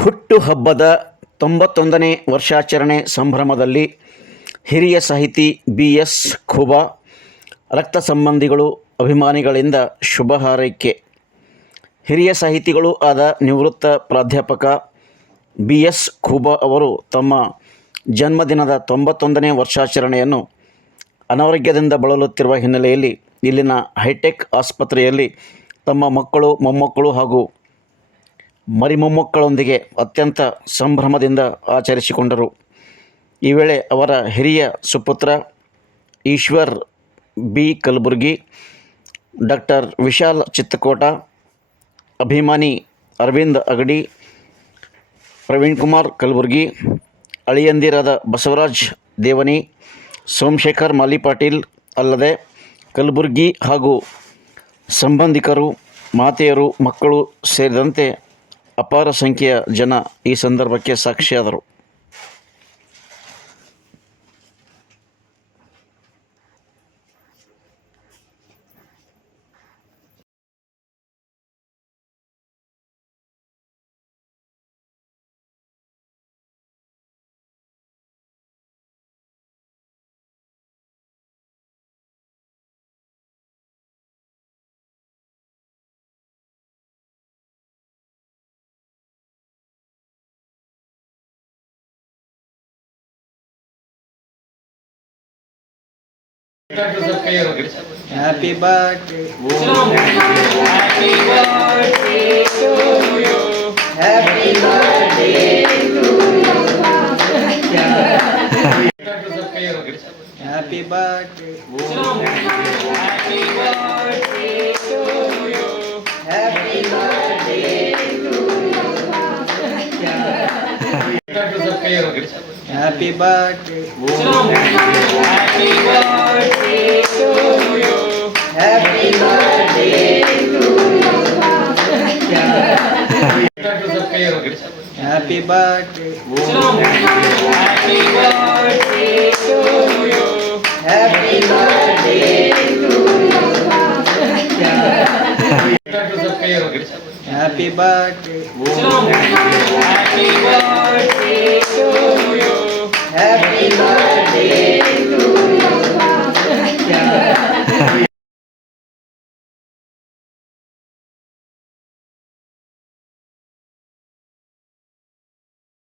ಹುಟ್ಟುಹಬ್ಬದ 91ನೇ ವರ್ಷಾಚರಣೆ ಸಂಭ್ರಮದಲ್ಲಿ ಹಿರಿಯ ಸಾಹಿತಿ ಬಿ.ಎಸ್. ಖೂಬಾ, ರಕ್ತ ಸಂಬಂಧಿಗಳು, ಅಭಿಮಾನಿಗಳಿಂದ ಶುಭ ಹಾರೈಕೆ. ಹಿರಿಯ ಸಾಹಿತಿಗಳೂ ಆದ ನಿವೃತ್ತ ಪ್ರಾಧ್ಯಾಪಕ ಬಿ.ಎಸ್. ಖೂಬಾ ಅವರು ತಮ್ಮ ಜನ್ಮದಿನದ 91ನೇ ವರ್ಷಾಚರಣೆಯನ್ನು ಅನಾರೋಗ್ಯದಿಂದ ಬಳಲುತ್ತಿರುವ ಹಿನ್ನೆಲೆಯಲ್ಲಿ ಇಲ್ಲಿನ ಹೈಟೆಕ್ ಆಸ್ಪತ್ರೆಯಲ್ಲಿ ತಮ್ಮ ಮಕ್ಕಳು, ಮೊಮ್ಮಕ್ಕಳು ಹಾಗೂ ಮರಿಮೊಮ್ಮಕ್ಕಳೊಂದಿಗೆ ಅತ್ಯಂತ ಸಂಭ್ರಮದಿಂದ ಆಚರಿಸಿಕೊಂಡರು. ಈ ವೇಳೆ ಅವರ ಹಿರಿಯ ಸುಪುತ್ರ ಈಶ್ವರ್ ಬಿ. ಕಲಬುರ್ಗಿ, ಡಾಕ್ಟರ್ ವಿಶಾಲ್ ಚಿತ್ತಕೋಟ, ಅಭಿಮಾನಿ ಅರವಿಂದ್ ಅಗಡಿ, ಪ್ರವೀಣ್ಕುಮಾರ್ ಕಲಬುರ್ಗಿ, ಅಳಿಯಂದಿರಾದ ಬಸವರಾಜ್ ದೇವನಿ, ಸೋಮಶೇಖರ್ ಮಾಲಿಪಾಟೀಲ್ ಅಲ್ಲದೆ ಕಲಬುರ್ಗಿ ಹಾಗೂ ಸಂಬಂಧಿಕರು, ಮಾತೆಯರು, ಮಕ್ಕಳು ಸೇರಿದಂತೆ ಅಪಾರ ಸಂಖ್ಯೆಯ ಜನ ಈ ಸಂದರ್ಭಕ್ಕೆ ಸಾಕ್ಷಿಯಾದರು. Happy birthday. Happy birthday to you. Happy birthday to you. Happy birthday. Happy birthday to you. Happy birthday to you. Happy birthday. Happy birthday to you. Happy birthday to you. Happy birthday. Happy birthday to you. Happy birthday to you. Happy birthday. Happy birthday.